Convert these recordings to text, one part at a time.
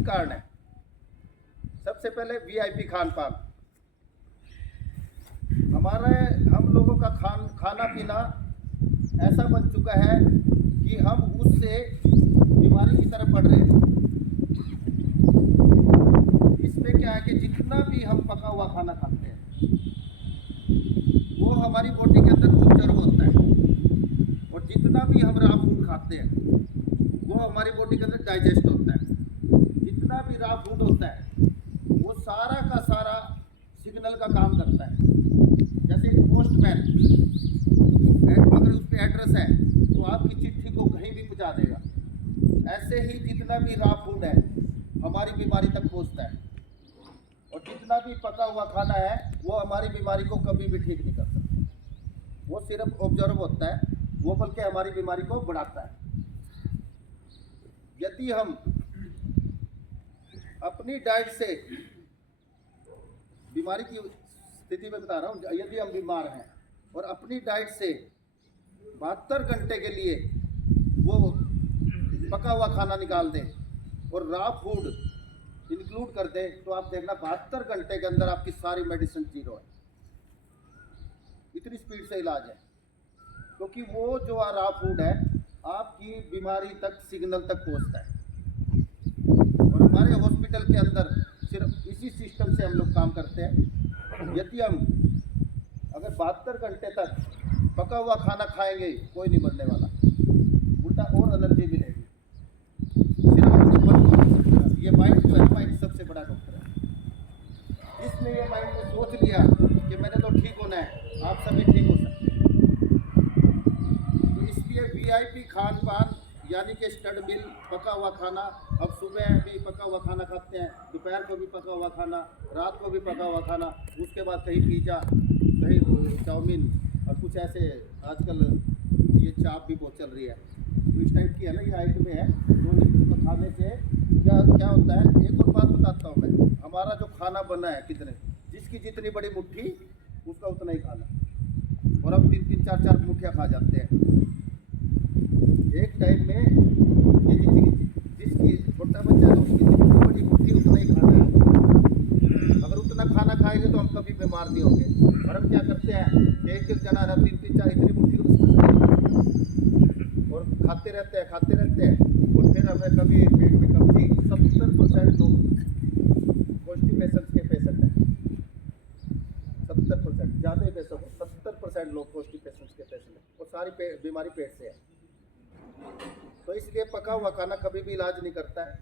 तीन कारण है। सबसे पहले वीआईपी खान पान। हम लोगों का खाना पीना ऐसा बन चुका है कि हम उससे बीमारी की तरफ बढ़ रहे हैं। इसमें क्या है कि जितना भी हम पका हुआ खाना खाते हैं वो हमारी बॉडी के अंदर ऑब्जर्व होता है, और जितना भी हम रॉ फूड खाते हैं वो हमारी बॉडी के अंदर डाइजेस्ट होता है। जितना भी रॉ फूड होता है वो सारा का सारा सिग्नल का काम करता है। जैसे एक पोस्टमैन, अगर उस पर एड्रेस है तो आपकी चिट्ठी को कहीं भी पहुंचा देगा। ऐसे ही जितना भी रॉ फूड है हमारी बीमारी तक पहुंचता है, और जितना भी पका हुआ खाना है वो हमारी बीमारी को कभी भी ठीक नहीं कर सकता। वो सिर्फ ऑब्जर्व होता है, वो बल्कि हमारी बीमारी को बढ़ाता है। यदि हम अपनी डाइट से, बीमारी की स्थिति में बता रहा हूँ, यदि हम बीमार हैं और अपनी डाइट से 72 घंटे के लिए वो पका हुआ खाना निकाल दें और रॉ फूड इंक्लूड कर दें, तो आप देखना 72 घंटे के अंदर आपकी सारी मेडिसिन जीरो है। इतनी स्पीड से इलाज है, क्योंकि वो जो रॉ फूड है आपकी बीमारी तक, सिग्नल तक पहुंचता है। और हमारे हॉस्पिटल के अंदर सिर्फ इसी सिस्टम से हम लोग काम करते हैं। यदि हम अगर 72 घंटे तक पका हुआ खाना खाएंगे कोई नहीं मरने वाला, उल्टा और एनर्जी मिलेगी। सिर्फ अपने ये माइंड जो है, माइंड सबसे बड़ा डॉक्टर है। इसने ये माइंड ने सोच लिया कि मैंने तो ठीक होना है, आप सभी ठीक हो सकते हैं। तो इसलिए वीआईपी खान पान यानी कि स्टड मिल, पका हुआ खाना। अब सुबह भी पका हुआ खाना खाते हैं, दोपहर को भी पका हुआ खाना, रात को भी पका हुआ खाना, उसके बाद कहीं पिज़्ज़ा, कहीं चाउमीन, और कुछ ऐसे आजकल ये चाप भी बहुत चल रही है, तो इस टाइप की है ना, ये आइटमें है। तो इसको खाने से क्या होता है, एक और बात बताता हूँ मैं। हमारा जो खाना बना है, कितने, जिसकी जितनी बड़ी मुट्ठी उसका उतना ही खाना, और हम 3-3, 4-4 मुट्ठियाँ खा जाते हैं एक टाइम में। ये जिसकी छोटा बच्चा है उसकी जितनी बड़ी मुट्ठी उतना ही खाना है। अगर उतना खाना खाएंगे तो हम कभी बीमार नहीं होंगे। और हम क्या करते हैं, एक जना 3-3, 4 इतनी मुट्ठी और खाते रहते हैं, और फिर हमें कभी पेट में कब्जी। 70% लोग कॉन्स्टिपेशन के पेशेंट हैं। 70%, ज़्यादा ही पेशेंट, 70% लोग कॉन्स्टिपेशन के पेशेंट हैं, और सारी बीमारी पेट से है। तो इसलिए पका हुआ खाना कभी भी इलाज नहीं करता है।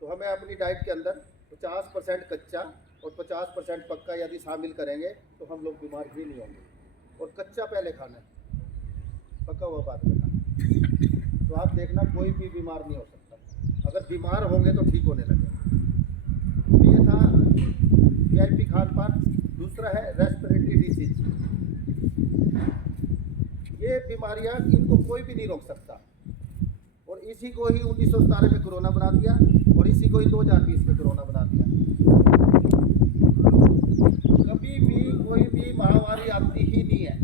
तो हमें अपनी डाइट के अंदर 50% कच्चा और 50% पक्का यदि शामिल करेंगे तो हम लोग बीमार भी नहीं होंगे। और कच्चा पहले खाना है, पका हुआ बाद में खाना। तो आप देखना कोई भी बीमार नहीं हो सकता। अगर बीमार होंगे तो ठीक होने लगे। तो ये था वीआईपी खान पान। दूसरा है रेस्पिरेटरी डिसीज। ये बीमारियां, इनको कोई भी नहीं रोक सकता, और इसी को ही 1917 में कोरोना बना दिया, और इसी को ही 2020 में कोरोना बना दिया। कभी भी कोई भी महामारी आती ही नहीं है,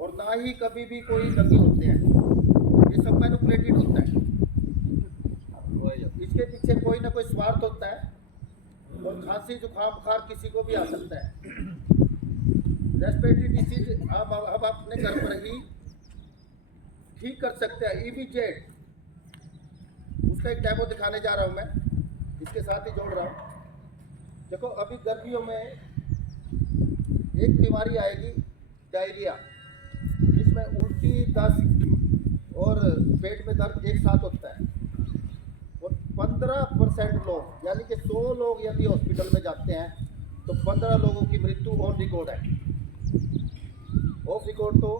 और ना ही कभी भी कोई दंगे होते हैं। ये सब मैनिपुलेटेड होता है। इसके पीछे कोई ना कोई स्वार्थ होता है, और खांसी, जुकाम, बुखार किसी को भी आ सकता है। रेस्पिरेटरी डिसीज हम अपने घर पर ही ठीक कर सकते हैं, इमीडिएट। उसका एक डेमो दिखाने जा रहा हूँ मैं, इसके साथ ही जोड़ रहा हूँ। देखो, अभी गर्मियों में एक बीमारी आएगी, डायरिया, जिसमें उल्टी, दस्त और पेट में दर्द एक साथ होता है। और 15% लोग, यानी कि 100 लोग यदि हॉस्पिटल में जाते हैं तो 15 लोगों की मृत्यु ऑन रिकॉर्ड है। ऑफ रिकॉर्ड तो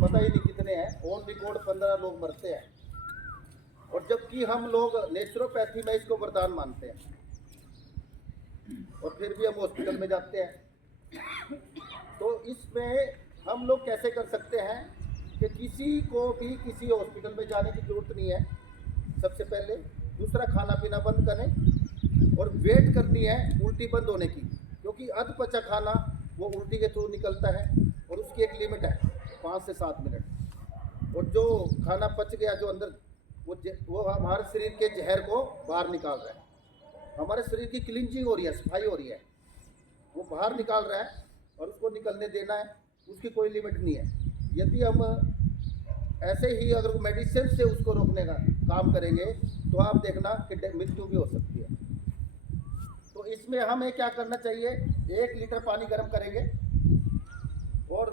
पता ही नहीं कितने हैं, ऑन रिकॉर्ड 15 लोग मरते हैं। और जबकि हम लोग नेचुरोपैथी में इसको वरदान मानते हैं, और फिर भी हम हॉस्पिटल में जाते हैं। तो इसमें हम लोग कैसे कर सकते हैं कि किसी को भी किसी हॉस्पिटल में जाने की जरूरत नहीं है। सबसे पहले, दूसरा, खाना पीना बंद करें, और वेट करनी है उल्टी बंद होने की, क्योंकि अधपचा खाना वो उल्टी के थ्रू निकलता है, और उसकी एक लिमिट है 5 से 7 मिनट। और जो खाना पच गया, जो अंदर वो हमारे शरीर के जहर को बाहर निकाल रहा है। हमारे शरीर की क्लींजिंग हो रही है, सफाई हो रही है, वो बाहर निकाल रहा है और उसको निकलने देना है, उसकी कोई लिमिट नहीं है। यदि हम ऐसे ही अगर मेडिसिन से उसको रोकने का काम करेंगे तो आप देखना कि मृत्यु भी हो सकती है। तो इसमें हमें क्या करना चाहिए, 1 लीटर पानी गर्म करेंगे और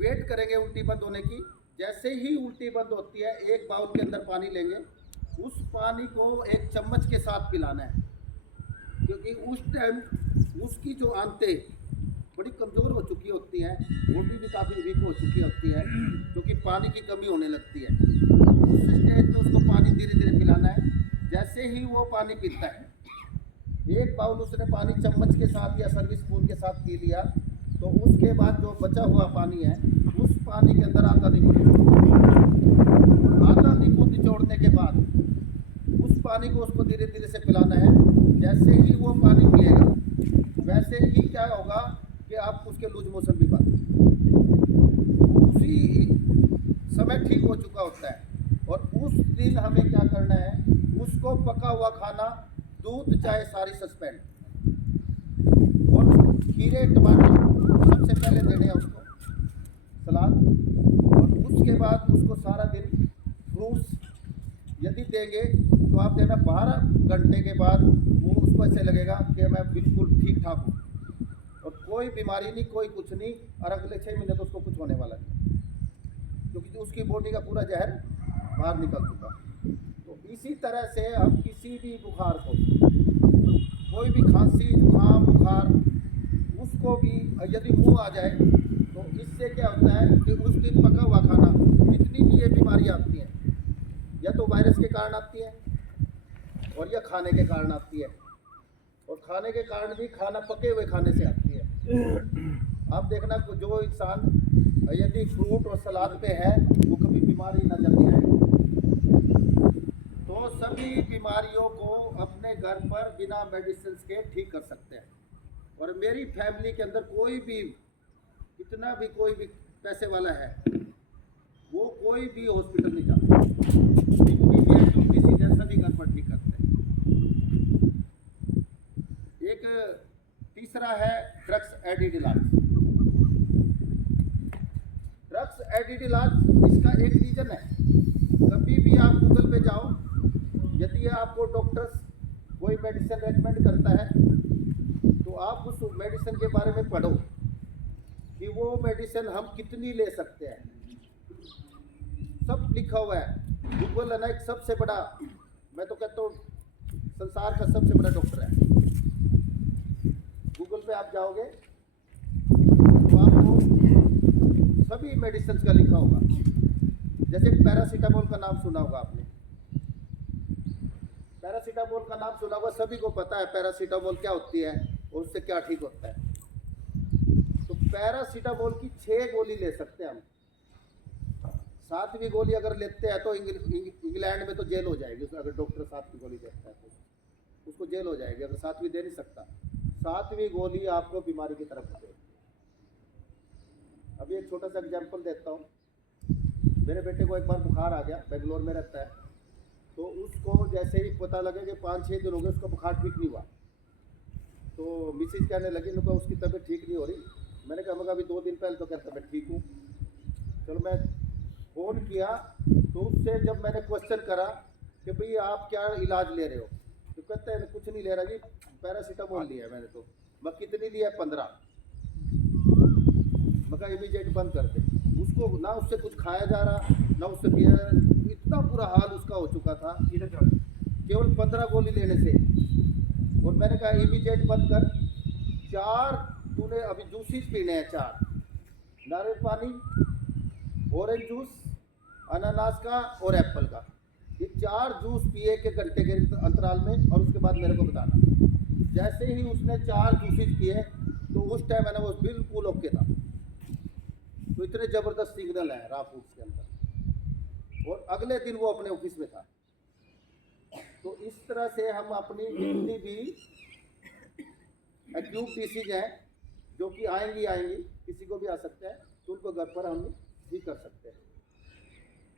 वेट करेंगे उल्टी बंद होने की। जैसे ही उल्टी बंद होती है 1 बाउल के अंदर पानी लेंगे, उस पानी को 1 चम्मच के साथ पिलाना है, क्योंकि उस टाइम उसकी जो आंतें बड़ी कमज़ोर हो चुकी होती हैं, बॉडी भी काफ़ी वीक हो चुकी होती है, क्योंकि पानी की कमी होने लगती है। उस स्टेज पे उसको पानी धीरे धीरे पिलाना है। जैसे ही वो पानी पीता है, 1 बाउल उसने पानी चम्मच के साथ या सर्विस स्पून के साथ पी लिया, तो उसके बाद जो बचा हुआ पानी है उस पानी के अंदर आधा नींबू आधा नींबू निचोड़ने के बाद उस पानी को उसको धीरे धीरे से पिलाना है। जैसे ही वो पानी पिएगा वैसे ही क्या होगा कि आप उसके लूज मोशन भी बंद, उसी समय ठीक हो चुका होता है। और उस दिन हमें क्या करना है, उसको पका हुआ खाना, दूध चाहे सारी सस्पेंड और खीरे टमाटर सबसे पहले देने हैं उसको, सलाद, और उसके बाद उसको सारा दिन फ्रूट्स यदि देंगे तो आप देना 12 घंटे के बाद वो उसको ऐसे लगेगा कि मैं बिल्कुल ठीक ठाक हूँ और कोई बीमारी नहीं, कोई कुछ नहीं, और अगले 6 महीने तो उसको कुछ होने वाला नहीं, क्योंकि उसकी बॉडी का पूरा जहर बाहर निकल चुका। तो इसी तरह से हम किसी भी बुखार को, कोई भी खांसी जुकाम बुखार, उसको भी यदि मुंह आ जाए तो इससे क्या होता है कि उस दिन पका हुआ खाना, जितनी भी ये बीमारियाँ आती हैं या तो वायरस के कारण आती है और या खाने के कारण आती है, और खाने के कारण भी खाना पके हुए खाने से आती है। आप देखना जो इंसान यदि फ्रूट और सलाद पे है वो कभी बीमारी न जल्दी आएगी। तो सभी बीमारियों को अपने घर पर बिना मेडिसिन के ठीक कर सकते हैं। और मेरी फैमिली के अंदर कोई भी, कितना भी कोई भी पैसे वाला है, वो कोई भी हॉस्पिटल नहीं जाता, जितनी भी एक्टिविटीज है सभी घर पर ठीक करते हैं। एक तीसरा है ड्रग्स एडिड इलाज। ड्रग्स एडिड इलाज, इसका एक रीजन है, कभी भी आप गूगल पे जाओ, यदि आपको डॉक्टर्स कोई मेडिसिन रेकमेंड करता है तो आप उस मेडिसिन के बारे में पढ़ो कि वो मेडिसिन हम कितनी ले सकते हैं, सब लिखा हुआ है। गूगल है ना एक सबसे बड़ा, मैं तो कहता हूँ संसार का सबसे बड़ा डॉक्टर है। गूगल पे आप जाओगे तो आपको सभी मेडिसिन का लिखा होगा। जैसे पैरासीटामोल का नाम सुना होगा आपने, पैरासीटामोल का नाम सुना होगा, सभी को पता है पैरासीटामोल क्या होती है और उससे क्या ठीक होता है। तो पैरासीटामोल की 6 गोली ले सकते हैं हम। 7वीं गोली अगर लेते हैं तो इंग्लैंड में तो जेल हो जाएगी, अगर डॉक्टर 7वीं गोली देता है तो उसको जेल हो जाएगी, अगर 7वीं दे नहीं सकता। 7वीं गोली आपको बीमारी की तरफ देगी। अभी एक छोटा सा एग्जाम्पल देता हूँ। मेरे बेटे को एक बार बुखार आ गया, बेंगलोर में रहता है, तो उसको जैसे ही पता लगे कि 5-6 दिन हो गए उसका बुखार ठीक नहीं हुआ, तो मिसेज कहने लगी उनको उसकी तबीयत ठीक नहीं हो रही। मैंने कहा मगर अभी 2 दिन पहले तो कहता मैं ठीक हूँ। चलो मैं फ़ोन किया तो उससे जब मैंने क्वेश्चन करा कि भाई आप क्या इलाज ले रहे हो, तो कहते हैं कुछ नहीं ले रहा जी, पैरासीटामोल लिया है मैंने। तो मैं कितनी लिया? 15। मैं इमीडिएट बंद कर दे। उसको ना उससे कुछ खाया जा रहा ना उससे पिया, इतना बुरा हाल उसका हो चुका था केवल 15 गोली लेने से। और मैंने कहा इमीडिएट बंद कर, 4 तूने अभी जूसेस पीने हैं, 4 नारियल पानी, ऑरेंज जूस, अनानास का और एप्पल का, ये 4 जूस पिए के घंटे के अंतराल में, और उसके बाद मेरे को बताना। जैसे ही उसने 4 जूसेस पिए तो उस टाइम मैंने वो बिल्कुल ओके था। तो इतने ज़बरदस्त सिग्नल है रॉ फूड्स के अंदर, और अगले दिन वो अपने ऑफिस में था। तो इस तरह से हम अपनी जितनी भी एक्यूट डिसीज हैं जो कि आएंगी किसी को भी आ सकता है, तो उनको घर पर हम ठीक कर सकते हैं।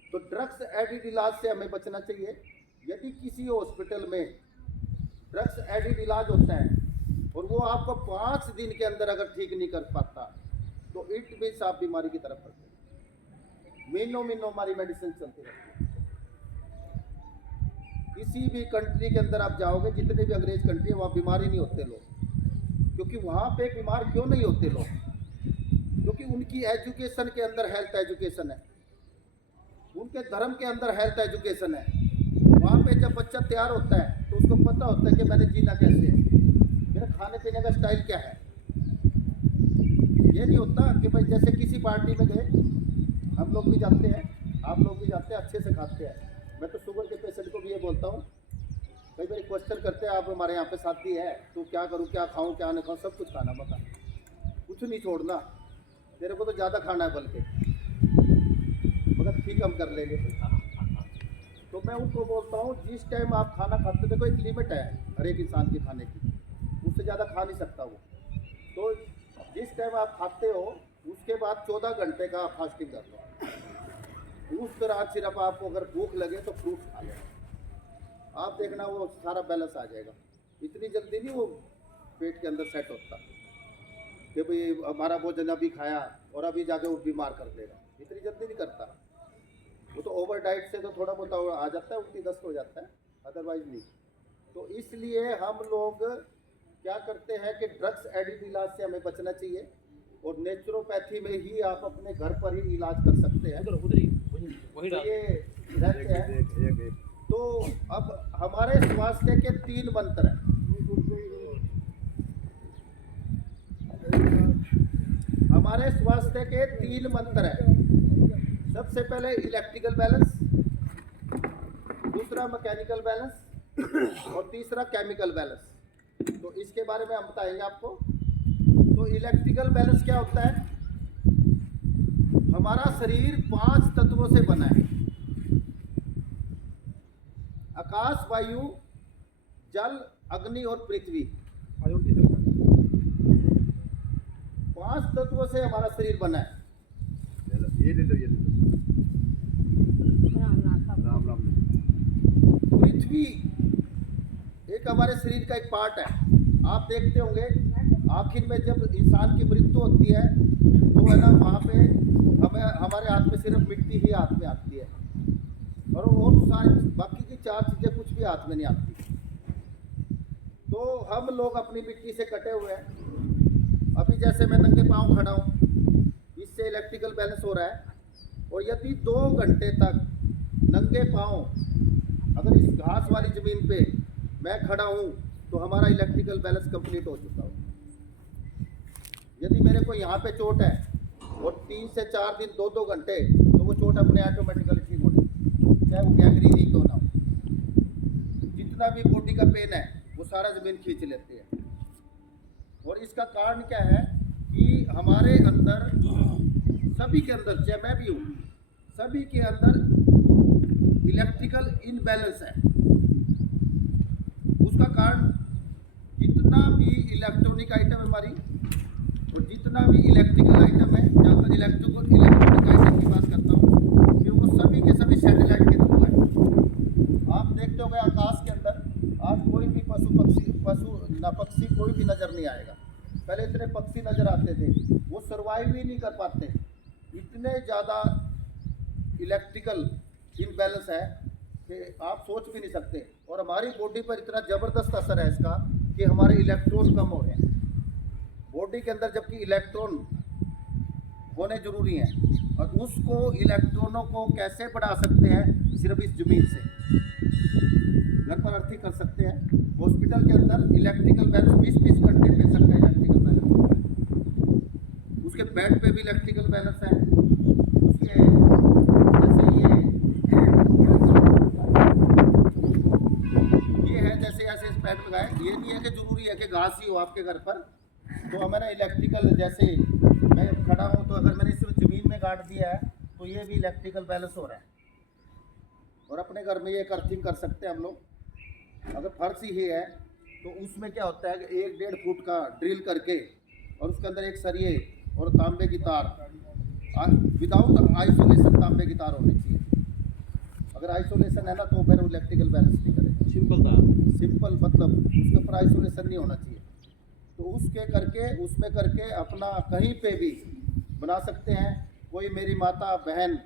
तो ड्रग्स एडिड इलाज से हमें बचना चाहिए। यदि किसी हॉस्पिटल में ड्रग्स एडिड इलाज होता है और वो आपको 5 दिन के अंदर अगर ठीक नहीं कर पाता, तो इट मीन्स आप बीमारी की तरफ बढ़ते हैं। महीनों हमारी मेडिसिन चलती रहती है। किसी भी कंट्री के अंदर आप जाओगे, जितने भी अंग्रेज कंट्री है, वहाँ बीमारी नहीं होते लोग। क्योंकि वहाँ पे बीमार क्यों नहीं होते लोग? क्योंकि उनकी एजुकेशन के अंदर हेल्थ एजुकेशन है, उनके धर्म के अंदर हेल्थ एजुकेशन है। वहाँ पे जब बच्चा तैयार होता है तो उसको पता होता है कि मैंने जीना कैसे है, मेरा खाने पीने का स्टाइल क्या है। ये नहीं होता कि भाई जैसे किसी पार्टी में गए, हम लोग भी जाते हैं, आप लोग भी जाते हैं, अच्छे से खाते हैं। मैं तो शुगर के पेशेंट को भी ये बोलता हूँ, कई बार क्वेश्चन करते हैं, आप हमारे यहाँ पे शादी है तो क्या करूँ, क्या खाऊँ, क्या नहीं खाऊँ, सब कुछ खाना बता, कुछ नहीं छोड़ना, तेरे को तो ज़्यादा खाना है बल्कि, मगर ठीक हम कर लेंगे। तो मैं उनको बोलता हूँ, जिस टाइम आप खाना खाते, देखो एक लिमिट है हर एक इंसान के खाने की, उससे ज़्यादा खा नहीं सकता वो। तो जिस टाइम आप खाते हो उसके बाद 14 घंटे का आप फास्टिंग कर लो। उस दौरान सिर्फ आपको अगर भूख लगे तो फ्रूट्स खा लेना, आप देखना वो सारा बैलेंस आ जाएगा। इतनी जल्दी नहीं वो पेट के अंदर सेट होता कि भाई हमारा भोजन अभी खाया और अभी जाके वो बीमार कर देगा, इतनी जल्दी नहीं करता वो। तो ओवर डाइट से तो थोड़ा बहुत आ जाता है, उल्टी दस्त हो जाता है, अदरवाइज नहीं। तो इसलिए हम लोग क्या करते हैं कि ड्रग्स एडिड इलाज से हमें बचना चाहिए, और नेचुरोपैथी में ही आप अपने घर पर ही इलाज कर सकते हैं। तो ये रहते हैं। तो अब हमारे स्वास्थ्य के 3 मंत्र हैं। हमारे स्वास्थ्य के 3 मंत्र हैं। सबसे पहले इलेक्ट्रिकल बैलेंस, दूसरा मैकेनिकल बैलेंस और तीसरा केमिकल बैलेंस। तो इसके बारे में हम बताएंगे आपको। तो इलेक्ट्रिकल बैलेंस क्या होता है? हमारा शरीर 5 तत्वों से बना है: आकाश, वायु, जल, अग्नि और पृथ्वी। 5 तत्वों से हमारा शरीर बना है। ये ले लो, ये ले लो। राम राम। पृथ्वी एक हमारे शरीर का एक पार्ट है। आप देखते होंगे आखिर में जब इंसान की मृत्यु होती है तो है ना, वहाँ पे हमारे हाथ में सिर्फ मिट्टी ही हाथ में आती है, और वो सारी बाकी की 4 चीज़ें कुछ भी हाथ में नहीं आती। तो हम लोग अपनी मिट्टी से कटे हुए हैं। अभी जैसे मैं नंगे पाँव खड़ा हूँ, इससे इलेक्ट्रिकल बैलेंस हो रहा है। और यदि 2 घंटे तक नंगे पाँव अगर इस घास वाली ज़मीन पे मैं खड़ा हूँ तो हमारा इलेक्ट्रिकल बैलेंस कंप्लीट हो चुका हो। यदि मेरे को यहाँ पे चोट है और 3 से 4 दिन 2-2 घंटे, तो वो चोट अपने ऑटोमेटिकली ठीक होगी, चाहे वो गैंग्रीन ही क्यों ना हो। जितना भी बॉडी का पेन है वो सारा ज़मीन खींच लेती है। और इसका कारण क्या है कि हमारे अंदर, सभी के अंदर, चाहे मैं भी हूँ, सभी के अंदर इलेक्ट्रिकल इनबैलेंस है। उसका कारण जितना भी इलेक्ट्रॉनिक आइटम है हमारी, और जितना भी इलेक्ट्रिकल आइटम है, ज़्यादातर इलेक्ट्रॉनिक आइटम की बात करता हूँ कि वो सभी के सभी सैटेलाइट के थ्रू है। आप देखते होंगे आकाश के अंदर आज कोई भी पक्षी कोई भी नज़र नहीं आएगा। पहले इतने पक्षी नज़र आते थे, वो सर्वाइव ही नहीं कर पाते, इतने ज़्यादा इलेक्ट्रिकल इनबैलेंस है कि आप सोच भी नहीं सकते। और हमारी बॉडी पर इतना ज़बरदस्त असर है इसका कि हमारे इलेक्ट्रॉन कम हो रहे हैं बॉडी के अंदर, जबकि इलेक्ट्रॉन होने जरूरी हैं। और उसको इलेक्ट्रॉनों को कैसे बढ़ा सकते हैं? सिर्फ इस जमीन से घर पर अर्थी कर सकते हैं। हॉस्पिटल के अंदर इलेक्ट्रिकल बैलेंस 20-20 घंटे पेशेंट का इलेक्ट्रिकल बैलेंस, उसके बेड पे भी इलेक्ट्रिकल बैलेंस है। उसके जैसे ये है, जैसे ऐसे इस बेड लगाए, ये नहीं है कि जरूरी है कि घास ही हो आपके घर पर। तो हमारा इलेक्ट्रिकल, जैसे मैं खड़ा हूँ तो अगर मैंने सिर्फ ज़मीन में गाड़ दिया है तो ये भी इलेक्ट्रिकल बैलेंस हो रहा है। और अपने घर में ये अर्थिंग कर सकते हैं हम लोग। अगर फर्श ही है तो उसमें क्या होता है कि 1-1.5 फुट का ड्रिल करके, और उसके अंदर एक सरिये और तांबे की तार, विदाउट आइसोलेशन तांबे की तार होनी चाहिए। अगर आइसोलेशन है ना तो फिर इलेक्ट्रिकल बैलेंस नहीं करेगा। सिंपल था। सिंपल मतलब उसके ऊपर आइसोलेशन नहीं होना चाहिए। तो उसमें करके अपना कहीं पे भी बना सकते हैं। कोई मेरी माता बहन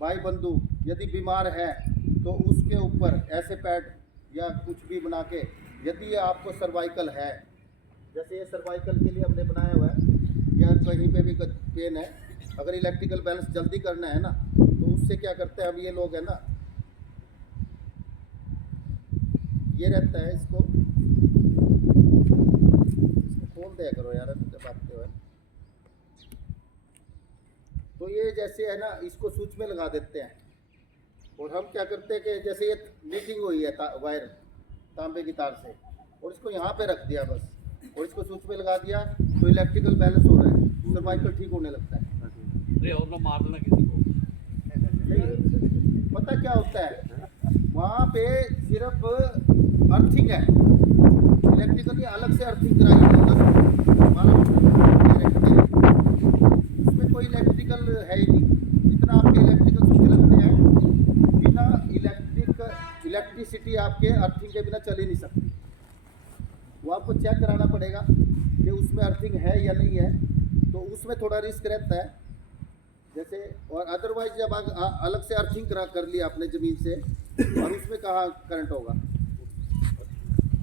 भाई बंधु यदि बीमार है तो उसके ऊपर ऐसे पैड या कुछ भी बना के, यदि ये आपको सर्वाइकल है, जैसे ये सर्वाइकल के लिए हमने बनाया हुआ है, या कहीं पे भी पेन है, अगर इलेक्ट्रिकल बैलेंस जल्दी करना है ना तो उससे क्या करते हैं हम ये लोग हैं ना, ये रहता है, इसको खोल दिया करो यार जब आते हो। तो ये जैसे है ना, इसको स्विच में लगा देते हैं और हम क्या करते हैं कि जैसे ये मीटिंग हुई है वायर तांबे की तार से, और इसको यहाँ पे रख दिया बस, और इसको स्विच में लगा दिया तो इलेक्ट्रिकल बैलेंस हो रहा है, सर्वाइकल ठीक होने लगता है। अरे और ना मार देना किसी को। नहीं, पता क्या होता है, वहाँ पे सिर्फ अर्थिंग है, इलेक्ट्रिकली अलग से अर्थिंग कराई है, उसमें कोई इलेक्ट्रिकल है ही नहीं। जितना आपके इलेक्ट्रिकल स्विच लगते हैं, बिना इलेक्ट्रिसिटी आपके अर्थिंग के बिना चल ही नहीं सकती। वो आपको चेक कराना पड़ेगा कि उसमें अर्थिंग है या नहीं है, तो उसमें थोड़ा रिस्क रहता है जैसे। और अदरवाइज जब अलग से अर्थिंग कर लिया आपने ज़मीन से, और उसमें कहाँ करंट होगा,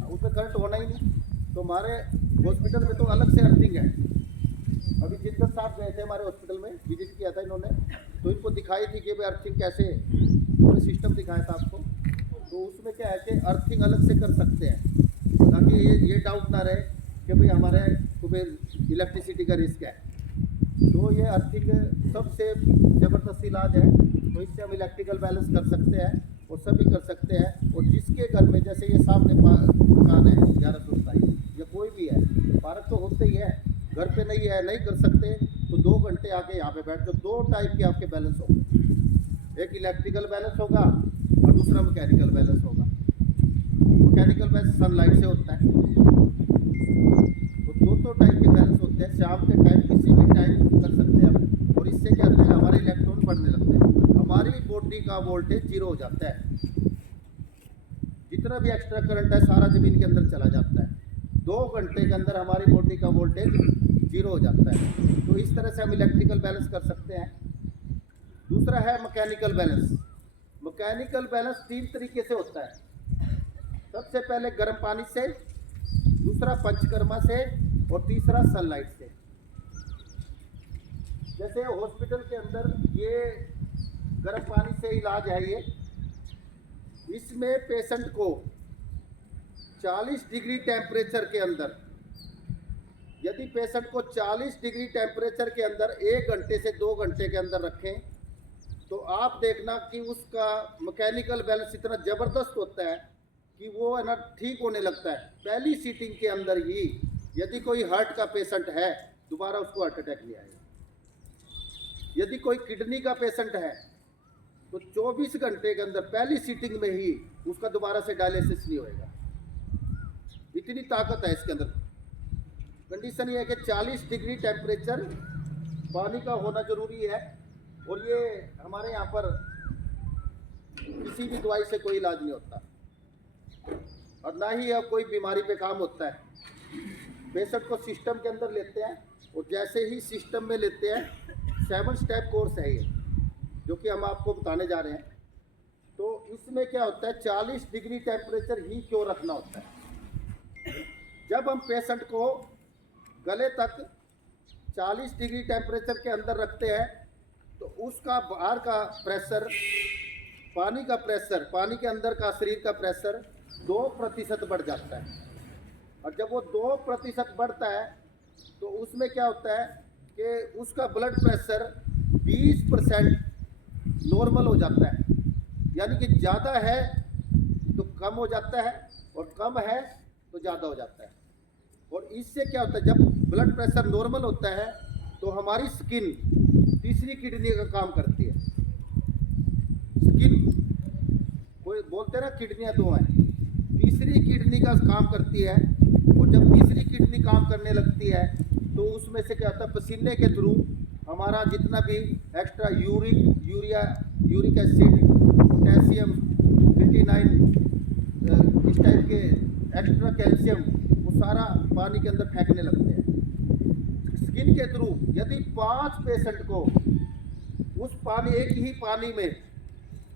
उसमें करंट होना ही नहीं। तो हमारे हॉस्पिटल में तो अलग से अर्थिंग है। अभी जिद्दत साहब गए थे हमारे हॉस्पिटल में, विजिट किया था इन्होंने, तो इनको दिखाई थी कि भाई अर्थिंग कैसे, पूरे सिस्टम दिखाया था आपको। तो उसमें क्या है कि अर्थिंग अलग से कर सकते हैं, ताकि ये डाउट ना रहे कि भाई हमारे को इलेक्ट्रिसिटी का रिस्क है। तो ये अर्थिंग सबसे ज़बरदस्त इलाज है। तो इससे हम इलेक्ट्रिकल बैलेंस कर सकते हैं और सभी कर सकते हैं। और जिसके घर में जैसे ये सामने दुकान है 1127 या कोई भी है, पार्क तो होते ही है, घर पे नहीं है, नहीं कर सकते तो 2 घंटे आके यहाँ पे बैठ जाओ। 2 टाइप के आपके बैलेंस होंगे, एक इलेक्ट्रिकल बैलेंस होगा और दूसरा मैकेनिकल बैलेंस होगा। मैकेनिकल बैलेंस सनलाइट से होता है, तो 2 टाइप के बैलेंस होते हैं। शाम के टाइम किसी भी टाइम कर सकते हैं हम, और इससे क्या होता है हमारे इलेक्ट्रॉन बढ़ने लगते हैं, हमारी बॉडी का वोल्टेज 0 हो जाता है। जितना भी एक्स्ट्रा करंट है सारा ज़मीन के अंदर चला जाता है। 2 घंटे के अंदर हमारी बॉडी का वोल्टेज 0 हो जाता है। तो इस तरह से हम इलेक्ट्रिकल बैलेंस कर सकते हैं। दूसरा है मैकेनिकल बैलेंस। मैकेनिकल बैलेंस 3 तरीके से होता है। सबसे पहले गर्म पानी से, दूसरा पंचकर्मा से, और तीसरा सनलाइट से। जैसे हॉस्पिटल के अंदर ये गर्म पानी से इलाज है, ये इसमें पेशेंट को 40 डिग्री टेम्परेचर के अंदर, यदि पेशेंट को 40 डिग्री टेम्परेचर के अंदर 1 घंटे से 2 घंटे के अंदर रखें, तो आप देखना कि उसका मैकेनिकल बैलेंस इतना ज़बरदस्त होता है कि वो है ना ठीक होने लगता है। पहली सीटिंग के अंदर ही यदि कोई हार्ट का पेशेंट है, दोबारा उसको हार्ट अटैक नहीं आएगा। यदि कोई किडनी का पेशेंट है तो 24 घंटे के अंदर पहली सीटिंग में ही उसका दोबारा से डायलिसिस नहीं होएगा। इतनी ताकत है इसके अंदर। कंडीशन ये है कि 40 डिग्री टेम्परेचर पानी का होना ज़रूरी है। और ये हमारे यहाँ पर किसी भी दवाई से कोई इलाज नहीं होता, और ना ही अब कोई बीमारी पे काम होता है। पेशेंट को सिस्टम के अंदर लेते हैं, और जैसे ही सिस्टम में लेते हैं, 7 स्टेप कोर्स है ये, जो कि हम आपको बताने जा रहे हैं। तो इसमें क्या होता है, 40 डिग्री टेम्परेचर ही क्यों रखना होता है। जब हम पेशेंट को गले तक 40 डिग्री टेम्परेचर के अंदर रखते हैं, तो उसका बाहर का प्रेशर, पानी का प्रेशर, पानी के अंदर का शरीर का प्रेशर 2% बढ़ जाता है। और जब वो 2% बढ़ता है तो उसमें क्या होता है कि उसका ब्लड प्रेशर 20% नॉर्मल हो जाता है। यानी कि ज़्यादा है तो कम हो जाता है, और कम है तो ज़्यादा हो जाता है। और इससे क्या होता है, जब ब्लड प्रेशर नॉर्मल होता है तो हमारी स्किन तीसरी किडनी का काम करती है। स्किन, कोई बोलते ना किडनियाँ 2 हैं, तीसरी किडनी का काम करती है। और जब तीसरी किडनी काम करने लगती है तो उसमें से क्या होता है, पसीने के थ्रू हमारा जितना भी extra uric acid, potassium, creatinine, इस टाइप के एक्स्ट्रा कैल्शियम वो सारा पानी के अंदर फेंकने लगते हैं। स्किन के थ्रू यदि 5 पेशेंट को उस पानी, एक ही पानी में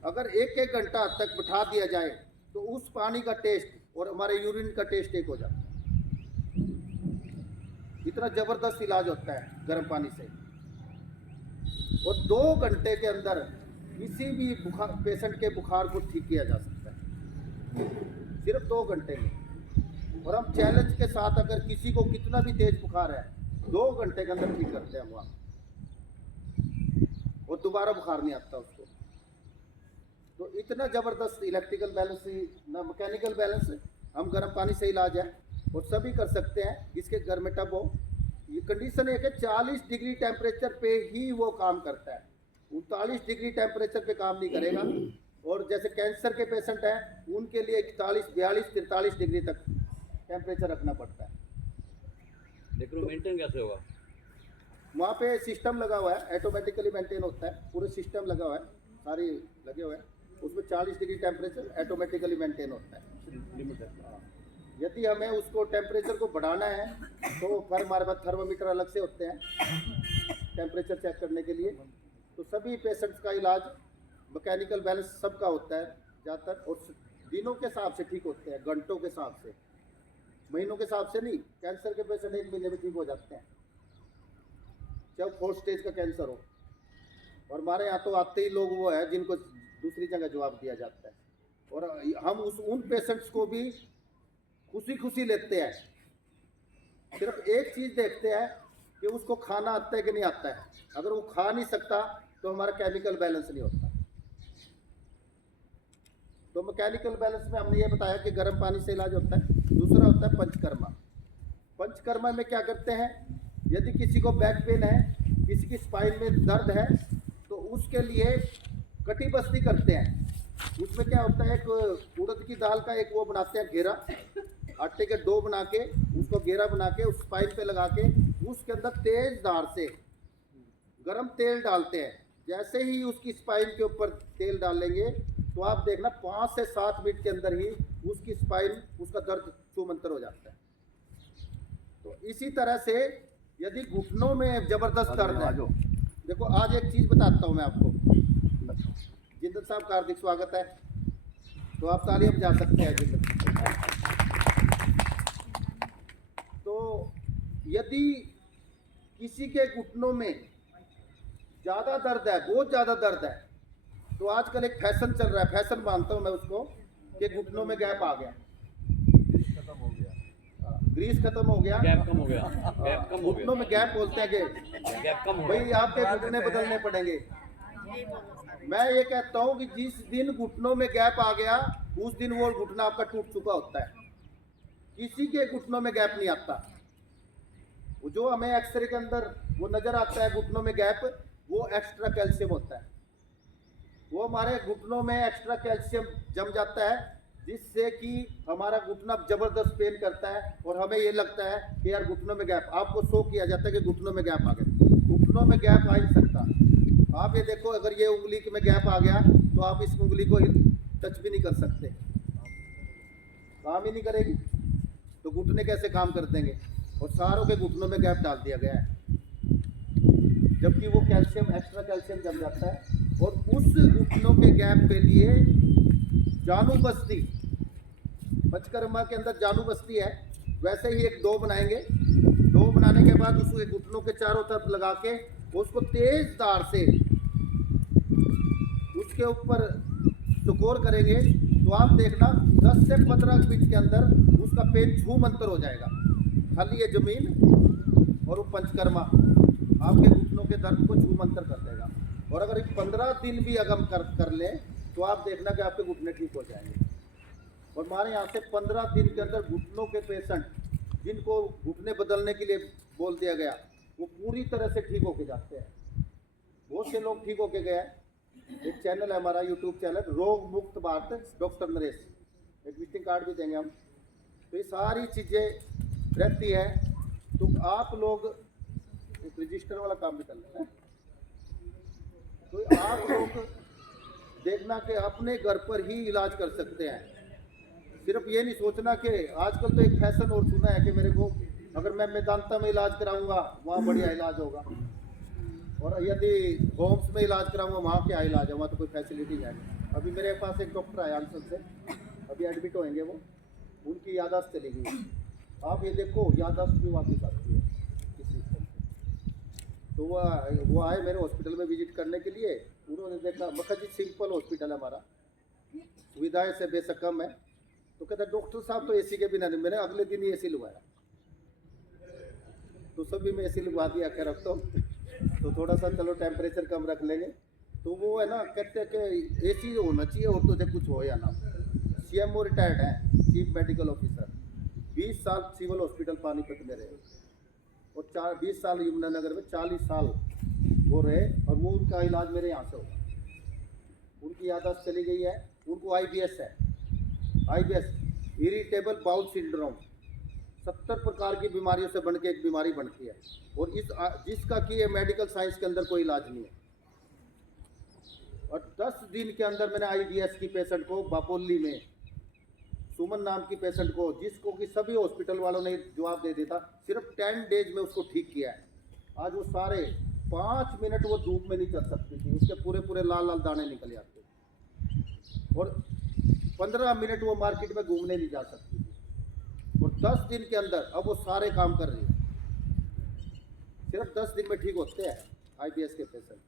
अगर 1-1 घंटा तक बिठा दिया जाए तो उस पानी का टेस्ट और हमारे यूरिन का टेस्ट एक हो जाता है। इतना ज़बरदस्त इलाज होता है गर्म पानी से। और 2 घंटे के अंदर किसी भी बुखार पेशेंट के बुखार को ठीक किया जा सकता है, सिर्फ 2 घंटे में। और हम चैलेंज के साथ अगर किसी को कितना भी तेज बुखार है 2 घंटे के अंदर ठीक करते हैं वहाँ, और दोबारा बुखार नहीं आता उसको। तो इतना ज़बरदस्त इलेक्ट्रिकल बैलेंस ना मैकेनिकल बैलेंस, हम गर्म पानी से इलाज है और सभी कर सकते हैं जिसके घर में टब हो। ये कंडीशन एक है 40 डिग्री टेम्परेचर पे ही वो काम करता है, 39 डिग्री टेम्परेचर पे काम नहीं करेगा। और जैसे कैंसर के पेशेंट हैं उनके लिए 41, 42, 43 डिग्री तक टेम्परेचर रखना पड़ता है। लेकिन वो मेंटेन कैसे होगा? वहाँ पे सिस्टम लगा हुआ है, ऑटोमेटिकली मेंटेन होता है, पूरे सिस्टम लगा हुआ है, सारी लगे हुए हैं, उसमें 40 डिग्री टेम्परेचर ऑटोमेटिकली मेंटेन होता है। लिमिट है। यदि हमें उसको टेम्परेचर को बढ़ाना है तो फिर हमारे पास थर्मामीटर अलग से होते हैं टेम्परेचर चेक करने के लिए। तो सभी पेशेंट्स का इलाज मैकेनिकल बैलेंस सबका होता है ज़्यादातर, और दिनों के हिसाब से ठीक होते हैं, घंटों के हिसाब से, महीनों के हिसाब से नहीं। कैंसर के पेशेंट 1 महीने में ठीक हो जाते हैं, चाहे 4th स्टेज का कैंसर हो। और हमारे यहाँ तो आते ही लोग वो है जिनको दूसरी जगह जवाब दिया जाता है, और हम उन पेशेंट्स को भी खुशी खुशी लेते हैं। सिर्फ एक चीज़ देखते हैं कि उसको खाना आता है कि नहीं आता है। अगर वो खा नहीं सकता तो हमारा केमिकल बैलेंस नहीं होता। तो मैकेनिकल बैलेंस में हमने ये बताया कि गर्म पानी से इलाज होता है। दूसरा होता है पंचकर्मा। पंचकर्मा में क्या करते हैं, यदि किसी को बैक पेन है, किसी की स्पाइन में दर्द है, तो उसके लिए कटी बस्ती करते हैं। उसमें क्या होता है, एक उड़द की दाल का एक वो बनाते हैं घेरा, आटे के डो बना के उसको घेरा बना के उस स्पाइन पे लगा के उसके अंदर तेज धार से गरम तेल डालते हैं। जैसे ही उसकी स्पाइन के ऊपर तेल डालेंगे तो आप देखना 5 से 7 मिनट के अंदर ही उसकी स्पाइन, उसका दर्द छूमंतर हो जाता है। तो इसी तरह से यदि घुटनों में जबरदस्त दर्द है, देखो आज एक चीज़ बताता हूँ मैं आपको। जिंदन साहब का हार्दिक स्वागत है, तो आप तालियां बजा सकते हैं जिंदन। तो यदि किसी के घुटनों में ज़्यादा दर्द है, बहुत ज़्यादा दर्द है, तो आजकल एक फैशन चल रहा है, फैशन मानता हूँ मैं उसको, कि घुटनों में गैप आ गया, ग्रीस खत्म हो गया, गैप कम हो गया, गैप कम हो घुटनों में गैप बोलते हैं कि गैप कम हो भाई गया। आपके घुटने बदलने पड़ेंगे। मैं ये कहता हूँ कि जिस दिन घुटनों में गैप आ गया उस दिन वो घुटना आपका टूट चुका होता है। किसी के घुटनों में गैप नहीं आता। वो जो हमें एक्सरे के अंदर वो नज़र आता है घुटनों में गैप, वो एक्स्ट्रा कैल्शियम होता है। वो हमारे घुटनों में एक्स्ट्रा कैल्शियम जम जाता है, जिससे कि हमारा घुटना ज़बरदस्त पेन करता है और हमें ये लगता है कि यार घुटनों में गैप, आपको शो किया जाता है कि घुटनों में गैप आ गया। घुटनों में गैप आ ही सकता। आप ये देखो, अगर ये उंगली में गैप आ गया तो आप इस उंगली को टच भी नहीं कर सकते, काम ही नहीं करेगी, तो घुटने कैसे काम कर देंगे। और सारों के घुटनों में गैप डाल दिया गया है, जबकि वो कैल्शियम, एक्स्ट्रा कैल्शियम जम जाता है। और उस घुटनों के गैप के लिए जानू बस्ती, पंचकर्मा के अंदर जानू बस्ती है, वैसे ही एक डो बनाएंगे। डो बनाने के बाद उसको घुटनों के चारों तरफ लगा के उसको तेज धार से उसके ऊपर टकोर करेंगे, तो आप देखना 10 से 15 मिनट के अंदर उसका पेन छूमंतर हो जाएगा। खाली ये जमीन और वो पंचकर्मा आपके घुटनों के दर्द को छूमंतर कर देगा। और अगर 15 दिन भी अगर हम कर लें तो आप देखना कि आपके घुटने ठीक हो जाएंगे। और हमारे यहाँ से 15 दिन के अंदर घुटनों के पेशेंट जिनको घुटने बदलने के लिए बोल दिया गया, वो पूरी तरह से ठीक होके जाते हैं। बहुत से लोग ठीक होके गए हैं। एक चैनल है हमारा, यूट्यूब चैनल, रोग मुक्त भारत डॉक्टर नरेश, एक विजिटिंग कार्ड भी देंगे हम। तो ये सारी चीज़ें रहती है। तो आप लोग एक रजिस्टर वाला काम भी कर लें, तो आप लोग देखना कि अपने घर पर ही इलाज कर सकते हैं। सिर्फ ये नहीं सोचना कि आजकल तो एक फैशन और सुना है कि मेरे को अगर मैं मेदांता में इलाज कराऊंगा वहाँ बढ़िया इलाज होगा, और यदि होम्स में इलाज कराऊंगा वहाँ क्या इलाज है, वहाँ तो कोई फैसिलिटी है नहीं। अभी मेरे पास एक डॉक्टर आया आंचल से, अभी एडमिट होंगे वो, उनकी याददाश्त चली गई। आप ये देखो याददाश्त भी वापस आती है इस सिस्टम से। तो वो आए मेरे हॉस्पिटल में विजिट करने के लिए, उन्होंने देखा मक्खा जी सिंपल हॉस्पिटल है हमारा, सुविधाएं से बेशक कम है। तो कहता डॉक्टर साहब तो एसी के बिना नहीं, मैंने अगले दिन ही एसी लगवाया, तो सभी में एसी लगवा दिया के रखता हूँ, तो थोड़ा सा चलो टेम्परेचर कम रख लेंगे। तो वो है ना, कहते हैं कि एसी होना चाहिए और तुझे कुछ हो या ना। सीएमओ रिटायर्ड है, चीफ मेडिकल ऑफिसर, 20 साल सिविल हॉस्पिटल पानीपत में रहे, और 20 साल यमुनानगर में, 40 साल वो रहे, और वो उनका इलाज मेरे यहाँ से होगा। उनकी याददाश्त चली गई है, उनको आईबीएस है, आईबीएस इरिटेबल बाउल सिंड्रोम, 70 प्रकार की बीमारियों से बन के एक बीमारी बनती है, और जिसका कि ये मेडिकल साइंस के अंदर कोई इलाज नहीं है। और 10 दिन के अंदर मैंने आईबीएस की पेशेंट को बापोली में, सुमन नाम की पेशेंट को, जिसको कि सभी हॉस्पिटल वालों ने जवाब दे दिया था, सिर्फ 10 डेज में उसको ठीक किया है। आज वो सारे 5 मिनट वो धूप में नहीं चल सकती थी, उसके पूरे पूरे लाल लाल दाने निकल आते, और 15 मिनट वो मार्केट में घूमने नहीं जा सकती थी, और 10 दिन के अंदर अब वो सारे काम कर रही है। सिर्फ 10 दिन में ठीक होते हैं आईबीएस के पेशेंट।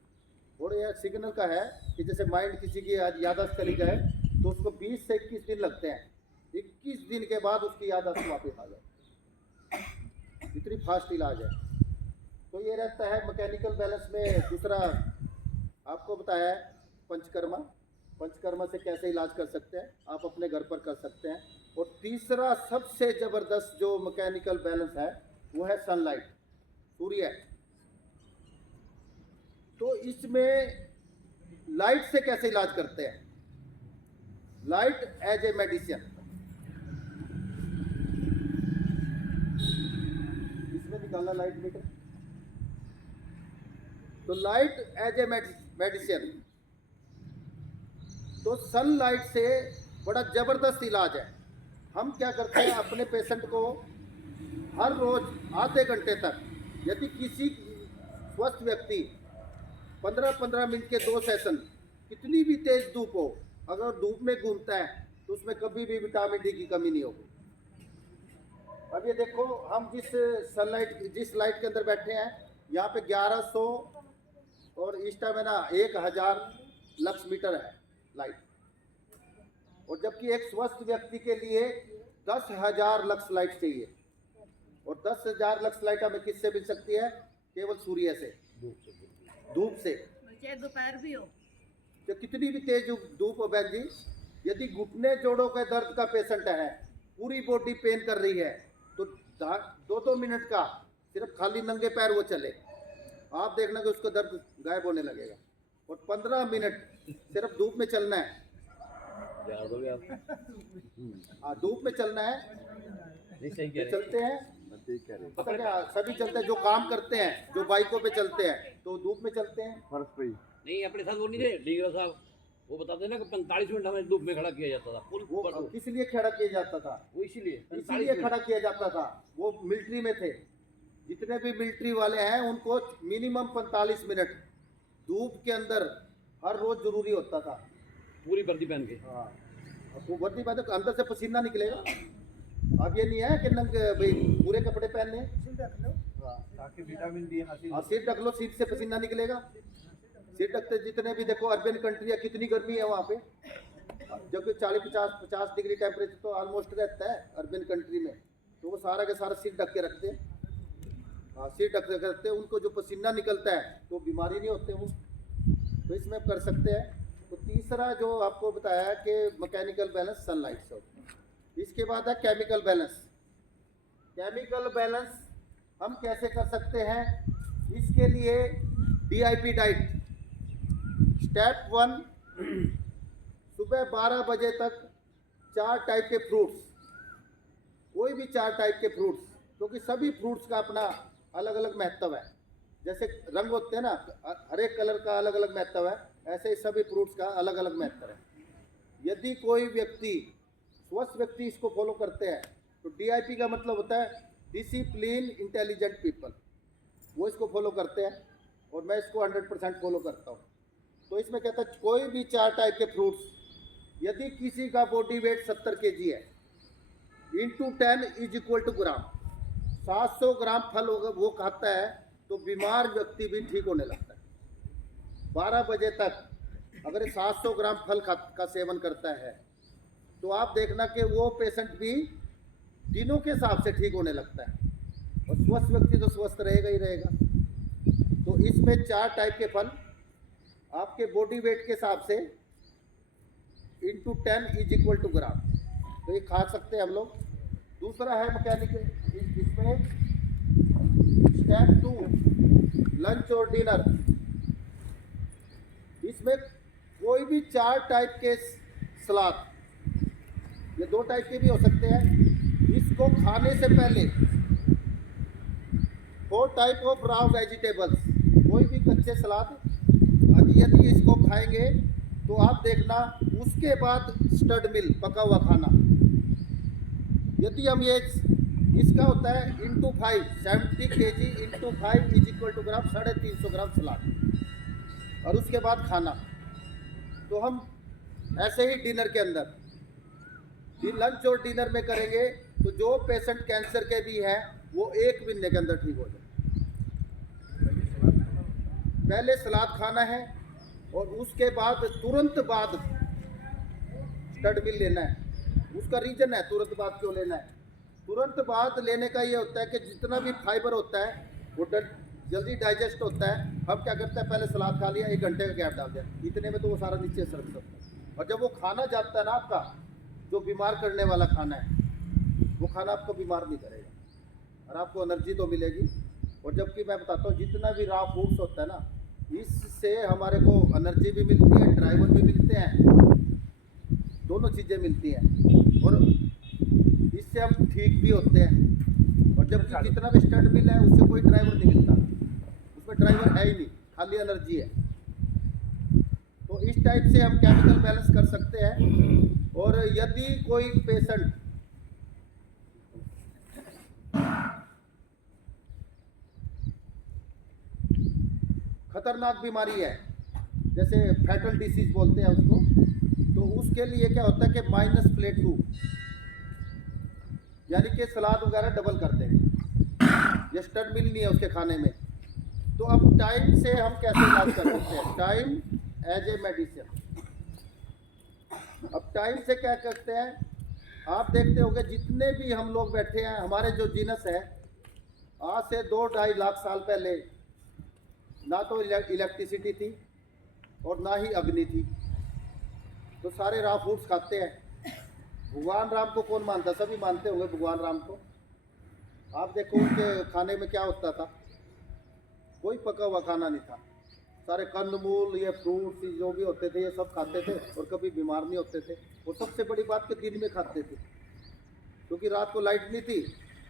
और यह सिग्नल का है कि जैसे माइंड किसी की याददाश्त चली जाए तो उसको 20 से 21 दिन लगते हैं, 21 दिन के बाद उसकी याददाश्त वापस आ जाए, इतनी फास्ट इलाज है। तो ये रहता है मैकेनिकल बैलेंस में। दूसरा आपको बताया है पंचकर्मा, पंचकर्मा से कैसे इलाज कर सकते हैं, आप अपने घर पर कर सकते हैं। और तीसरा सबसे ज़बरदस्त जो मैकेनिकल बैलेंस है वो है सनलाइट, सूर्य। तो इसमें लाइट से कैसे इलाज करते हैं, लाइट एज ए मेडिसिन। इसमें निकालना लाइट मीटर, तो लाइट एज ए मेडिसिन। तो सनलाइट से बड़ा ज़बरदस्त इलाज है। हम क्या करते हैं, अपने पेशेंट को हर रोज़ आधे घंटे तक, यदि किसी स्वस्थ व्यक्ति 15-15 मिनट के 2 सेशन, कितनी भी तेज़ धूप हो, अगर धूप में घूमता है तो उसमें कभी भी विटामिन डी की कमी नहीं होगी। अब ये देखो, हम जिस लाइट के अंदर बैठे हैं, यहाँ पे 1100 और इस टाइम है ना 1000 लक्स मीटर है लाइट, और जबकि एक स्वस्थ व्यक्ति के लिए 10,000 लक्स लाइट चाहिए, और 10,000 लक्स लाइट हमें किससे मिल सकती है, केवल सूर्य से, धूप से। चाहे दोपहर भी हो, तो कितनी भी तेज धूप हो बहन जी, यदि घुटने जोड़ों के दर्द का पेशेंट है, पूरी बॉडी पेन कर रही है, तो 2-2 मिनट का सिर्फ खाली नंगे पैर वो चले, आप देखना कि उसका दर्द गायब होने लगेगा। और 15 मिनट सिर्फ धूप में चलना है, याद हो गया हाँ धूप में चलना है। जी, सही कह रहे हैं। चलते हैं, मैं ठीक कह रही हूँ। पता क्या सभी चलते हैं, जो काम करते हैं, जो बाइकों पे चलते हैं तो धूप में चलते हैं। फर्श पे ही नहीं, अपने साथ वो नहीं थे डीगर साहब, वो बताते ना कि 45 मिनट हमें धूप में खड़ा किया जाता था, वो किस लिए खड़ा किया जाता था, वो इसीलिए 45 इसीलिए मिनट। खड़ा किया जाता था, वो मिलिट्री में थे। जितने भी मिलिट्री वाले हैं उनको मिनिमम 45 मिनट धूप के अंदर हर रोज जरूरी होता था। पूरी वर्दी पहन के। हाँ, अब वो वर्दी पहने तो अंदर से पसीना निकलेगा। अब ये नहीं है कि नंग भाई पूरे कपड़े पहनने, हाँ, ताकि विटामिन डी हासिल हाँ सीट ढक लो, सीट से पसीना निकलेगा। सीट ढकते जितने भी देखो अर्बन कंट्री है, कितनी गर्मी है वहाँ पे, जबकि 40-50 डिग्री टेम्परेचर तो ऑलमोस्ट रहता है अर्बन कंट्री में, तो वो सारा के सारा सीट ढक के रखते हैं। हाँ सीट ढक के रखते हैं, उनको जो पसीना निकलता है तो बीमारी नहीं होते वो, तो इसमें कर सकते हैं। तो तीसरा जो आपको बताया कि मैकेनिकल बैलेंस सनलाइट से होता है। इसके बाद है केमिकल बैलेंस। केमिकल बैलेंस हम कैसे कर सकते हैं, इसके लिए DIP डाइट। स्टेप 1, सुबह 12 बजे तक 4 टाइप के फ्रूट्स, कोई भी 4 टाइप के फ्रूट्स, क्योंकि सभी फ्रूट्स का अपना अलग अलग महत्व है। जैसे रंग होते हैं ना, हर एक कलर का अलग अलग महत्व है, ऐसे ही सभी फ्रूट्स का अलग अलग महत्व है। यदि कोई व्यक्ति, स्वस्थ व्यक्ति इसको फॉलो करते हैं तो DIP का मतलब होता है डिसिप्लिन इंटेलिजेंट पीपल, वो इसको फॉलो करते हैं और मैं इसको 100% फॉलो करता हूँ। तो इसमें कहता है कोई भी 4 टाइप के फ्रूट्स, यदि किसी का बॉडी वेट 70 kg है, इंटू 10 इज इक्वल टू ग्राम, 700 ग्राम फल होगा वो खाता है तो बीमार व्यक्ति भी ठीक होने लगता है। 12 बजे तक अगर 700 ग्राम फल का सेवन करता है तो आप देखना कि वो पेशेंट भी दिनों के हिसाब से ठीक होने लगता है, और स्वस्थ व्यक्ति तो स्वस्थ रहेगा ही रहेगा। तो इसमें 4 टाइप के फल आपके बॉडी वेट के हिसाब से इंटू 10 इज इक्वल टू ग्राम, तो ये खा सकते हैं हम लोग। दूसरा है मैकेनिकल, इसमें स्टेप 2 लंच और डिनर, इसमें कोई भी 4 टाइप के सलाद, ये 2 टाइप के भी हो सकते हैं, इसको खाने से पहले 4 टाइप ऑफ रॉ वेजिटेबल्स, कोई भी कच्चे सलाद यदि इसको खाएंगे तो आप देखना उसके बाद स्टड मिल पका हुआ खाना, यदि हम ये इसका होता है into 5 70 kg into 5 is equal to gram, 350 gram salad, और उसके बाद खाना। तो हम ऐसे ही डिनर के अंदर, लंच और डिनर में करेंगे तो जो पेशेंट कैंसर के भी हैं वो 1 महीने के अंदर ठीक हो जाए। पहले सलाद खाना है और उसके बाद तुरंत बाद स्टड मिल लेना है। उसका रीजन है तुरंत बाद क्यों लेना है, तुरंत बाद लेने का ये होता है कि जितना भी फाइबर होता है वो जल्दी डाइजेस्ट होता है। हम क्या करते हैं, पहले सलाद खा लिया, 1 घंटे का गैप डाल दिया, इतने में तो वो सारा नीचे सरक सकता है। और जब वो खाना जाता है ना आपका, जो बीमार करने वाला खाना है, वो खाना आपको बीमार नहीं करेगा और आपको एनर्जी तो मिलेगी। और जबकि मैं बताता हूँ जितना भी रॉ फूड्स होता है ना, इससे हमारे को एनर्जी भी मिलती है, ड्राइवर भी मिलते हैं, दोनों चीज़ें मिलती हैं, और इससे हम ठीक भी होते हैं। और जबकि जितना भी स्टड मिल है उससे कोई ड्राइवर नहीं मिलता, उसमें ड्राइवर है ही नहीं, खाली एनर्जी है। तो इस टाइप से हम केमिकल बैलेंस कर सकते हैं। और यदि कोई पेशेंट खतरनाक बीमारी है, जैसे फैटल डिसीज बोलते हैं उसको, तो उसके लिए क्या होता है कि माइनस प्लेट 2, यानी कि सलाद वगैरह डबल कर देंगे, ये स्टड मिल नहीं है उसके खाने में। तो अब टाइम से हम कैसे इलाज कर सकते हैं, टाइम एज ए मेडिसिन। अब टाइम से क्या करते हैं, आप देखते होंगे जितने भी हम लोग बैठे हैं, हमारे जो जीनस है, आज से 2-2.5 लाख साल पहले ना तो इलेक्ट्रिसिटी थी और ना ही अग्नि थी, तो सारे रॉ फूड्स खाते हैं। भगवान राम को कौन मानता, सभी मानते होंगे भगवान राम को। आप देखो उनके खाने में क्या होता था, कोई पका हुआ खाना नहीं था, सारे कंदमूल, ये फ्रूट्स जो भी होते थे ये सब खाते थे और कभी बीमार नहीं होते थे। और सबसे बड़ी बात कि दिन में खाते थे, क्योंकि रात को लाइट नहीं थी,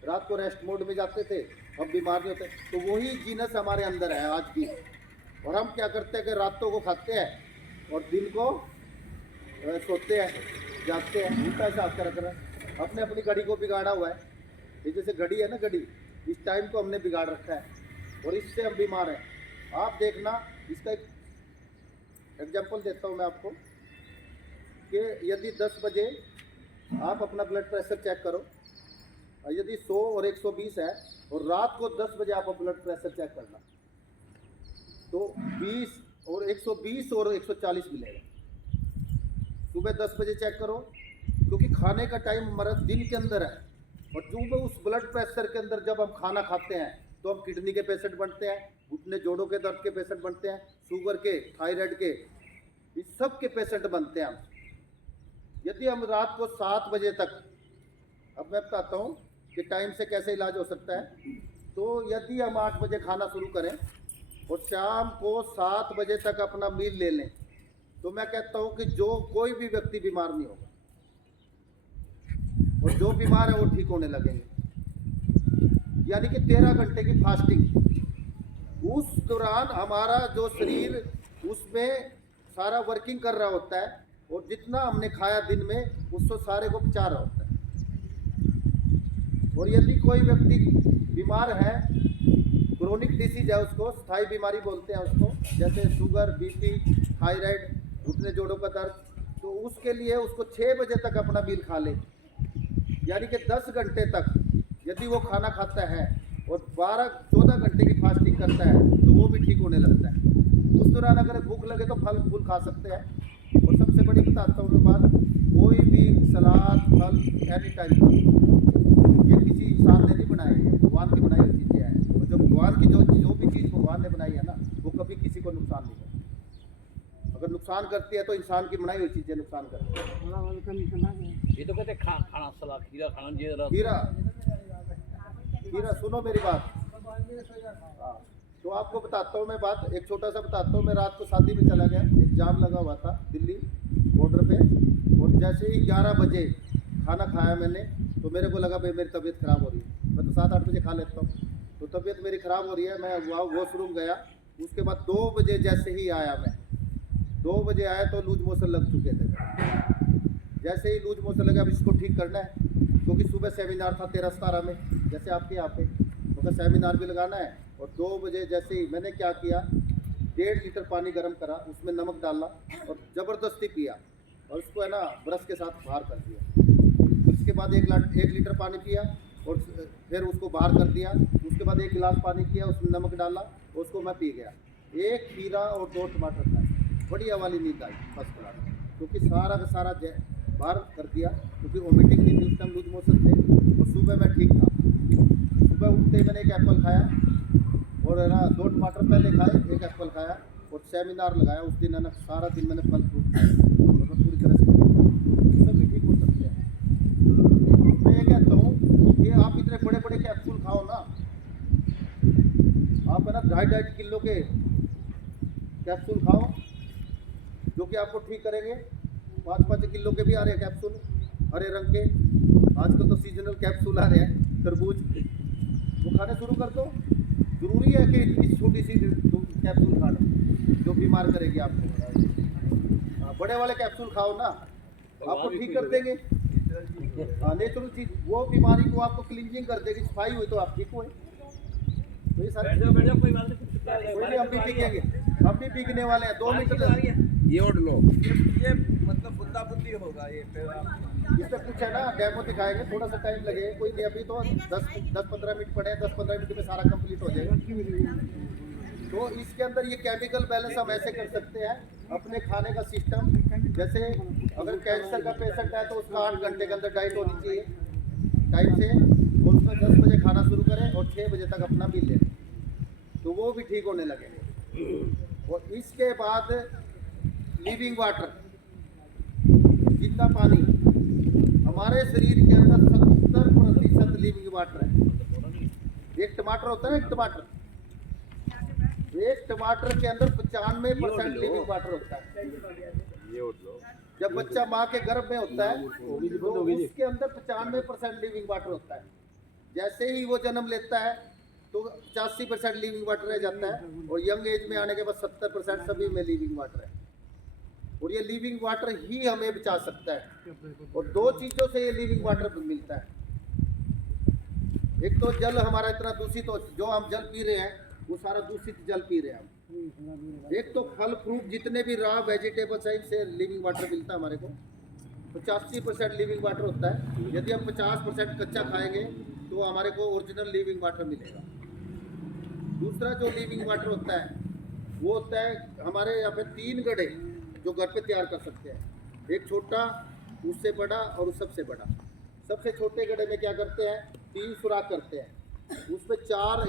रात को रेस्ट मोड में जाते थे, अब बीमार नहीं होते। तो वही जीनस हमारे अंदर है आज भी। और हम क्या करते हैं कि रातों को खाते हैं और दिन को सोते हैं, जागते हैं, उल्टा हिसाब कर रहा है। अपने अपनी घड़ी को बिगाड़ा हुआ है, ये जैसे घड़ी है ना, घड़ी, इस टाइम को हमने बिगाड़ रखा है और इससे हम बीमार हैं। आप देखना, इसका एक एग्जाम्पल देता हूँ मैं आपको कि यदि 10 बजे आप अपना ब्लड प्रेशर चेक करो, यदि 100 और 120 है, और रात को 10 बजे आप ब्लड प्रेशर चेक करना, तो 20 और 120 और 140 मिलेगा। सुबह 10 बजे चेक करो, क्योंकि खाने का टाइम हमारा दिन के अंदर है, और जो उस ब्लड प्रेशर के अंदर जब हम खाना खाते हैं तो हम किडनी के पेशेंट बनते हैं, घुटने जोड़ों के दर्द के पेशेंट बनते हैं, शुगर के, थायराइड के, इस सब के पेशेंट बनते हैं हम। यदि हम रात को 7 बजे तक, अब मैं बताता हूँ कि टाइम से कैसे इलाज हो सकता है। तो यदि हम 8 बजे खाना शुरू करें और शाम को 7 बजे तक अपना मील ले लें, तो मैं कहता हूँ कि जो कोई भी व्यक्ति बीमार नहीं होगा, और जो बीमार है वो ठीक होने लगेंगे। यानी कि 13 घंटे की फास्टिंग, उस दौरान हमारा जो शरीर उसमें सारा वर्किंग कर रहा होता है और जितना हमने खाया दिन में उसको सारे को पचा रहा होता है। और यदि कोई व्यक्ति बीमार है, क्रोनिक डिसीज है, उसको स्थायी बीमारी बोलते हैं उसको, जैसे शुगर, बीपी, थायराइड, घुटने जोड़ों का दर्द, तो उसके लिए उसको 6 बजे तक अपना बिल खा ले, यानी कि 10 घंटे तक यदि वो खाना खाता है और 12-14 घंटे की फास्टिंग करता है तो वो भी ठीक होने लगता है। उस दौरान अगर भूख लगे तो फल फूल खा सकते हैं। और सबसे बड़ी बताता हूँ मैं बात, कोई भी सलाद फल एनी टाइम, ये किसी इंसान ने नहीं बनाई है, भगवान की बनाई हुई चीज़ें हैं। और जब भगवान की जो भी चीज़ भगवान ने बनाई है ना, वो कभी किसी को नुकसान नहीं करती। अगर नुकसान करती है तो इंसान की बनाई हुई चीज़ें नुकसान करती है। ये तो कहते हैं खाना सलाद खीरा खाना ये रस। खीरा सुनो मेरी बात। हाँ, तो आपको बताता हूँ मैं बात, एक छोटा सा बताता हूँ। मैं रात को शादी में चला गया, एक जाम लगा हुआ था दिल्ली बॉर्डर पे, और जैसे ही 11 बजे खाना खाया मैंने तो मेरे को लगा भाई मेरी तबीयत ख़राब हो रही है। मैं तो 7-8 बजे खा लेता हूँ, तो तबीयत मेरी ख़राब हो रही है। मैं वॉशरूम गया, उसके बाद 2 बजे जैसे ही आया, मैं 2 बजे आया तो लूज मोशन लग चुके थे। जैसे ही लूज मोशन लगा, अब इसको ठीक करना है, क्योंकि सुबह सेमिनार था 13-17 में, जैसे आपके यहाँ पे, तो सेमिनार भी लगाना है। और 2 बजे जैसे ही मैंने क्या किया, 1.5 लीटर पानी गर्म करा, उसमें नमक डाला और ज़बरदस्ती पिया, और उसको है ना ब्रश के साथ बाहर कर दिया। उसके बाद 1 लीटर पानी पिया और फिर उसको बाहर कर दिया। उसके बाद 1 गिलास पानी किया, उसमें नमक डाला और उसको मैं पी गया। 1 खीरा और 2 टमाटर खाए, बढ़िया वाली नींद आई फर्स्ट क्लास, क्योंकि सारा का सारा बाहर कर दिया, क्योंकि वोमिटिंग नहीं थी, उस टाइम लूज मोशन थे। और सुबह मैं ठीक था। सुबह उठते ही मैंने 1 एप्पल खाया और है ना 2 टमाटर पहले खाए, 1 एप्पल खाया और सेमिनार लगाया। उस दिन है ना सारा दिन मैंने फल फ्रूट खाया और मैं पूरी तरह से सभी ठीक हो सकते हैं। मैं ये कहता हूँ कि आप इतने बड़े बड़े कैप्सूल खाओ ना, आप है ना 2.5 किलो के कैप्सूल खाओ जो कि आपको ठीक करेंगे। 5-5 किलो के भी आ रहे हैं कैप्सूल, हरे रंग के। आजकल तो सीजनल कैप्सूल आ रहे हैं, तरबूज, वो खाने शुरू कर दो। ज़रूरी है कि इतनी छोटी सी कैप्सूल खाना जो बीमार करेगी आपको। बड़े वाले कैप्सूल खाओ ना, आपको ठीक कर देंगे। नेचुरल चीज़, वो बीमारी को आपको क्लींजिंग कर देगी, सफाई हुई तो आप ठीक हुए। तो ये सारी बैठ जाओ कोई बात कोई नहीं, हम भी पीकेंगे, हम भी पीकने वाले हैं। 2 मिनट ये ओढ़ लो। ये मतलब बुद्धा बुद्धि होगा ये फिर आप इसमें कुछ है ना डेमो दिखाएंगे, थोड़ा सा टाइम लगेगा, कोई नहीं। अभी तो 10-15 मिनट पड़े हैं, 10-15 मिनट में सारा कंप्लीट हो जाएगा। तो इसके अंदर ये केमिकल बैलेंस हम ऐसे कर सकते हैं, अपने खाने का सिस्टम। जैसे अगर कैंसर का पेशेंट है तो उसका 8 घंटे के अंदर डाइट होनी चाहिए टाइम से, और उसमें 10 बजे खाना शुरू करें और 6 बजे तक अपना बिल लें, तो वो भी ठीक होने लगेंगे। और इसके बाद लिविंग वाटर, जितना पानी, हमारे शरीर के अंदर 70% लिविंग वाटर है। एक टमाटर होता है ना, एक टमाटर के अंदर 95% लिविंग वाटर होता है। ये उठ लो। जब बच्चा माँ के गर्भ में होता है तो उसके अंदर 95% लिविंग वाटर होता है। जैसे ही वो जन्म लेता है तो 85% लिविंग वाटर रह जाता है, और यंग एज में आने के बाद 70% सभी में लिविंग वाटर है। और ये लिविंग वाटर ही हमें बचा सकता है, और 2 चीज़ों से ये लिविंग वाटर मिलता है। एक तो जल हमारा इतना दूषित हो, जो हम जल पी रहे हैं वो सारा दूषित जल पी रहे हैं हम। एक तो फल फ्रूट जितने भी रॉ वेजिटेबल्स हैं, इनसे लिविंग वाटर मिलता है हमारे को। 85% लिविंग वाटर होता है। यदि हम 50% कच्चा खाएंगे तो हमारे को ओरिजिनल लिविंग वाटर मिलेगा। दूसरा जो लिविंग वाटर होता है वो होता है हमारे यहाँ पे 3 गड्ढे जो घर पे तैयार कर सकते हैं, एक छोटा, उससे बड़ा और सबसे बड़ा। सबसे छोटे गड्ढे में क्या करते हैं, 3 सुराख करते हैं, उसमें 4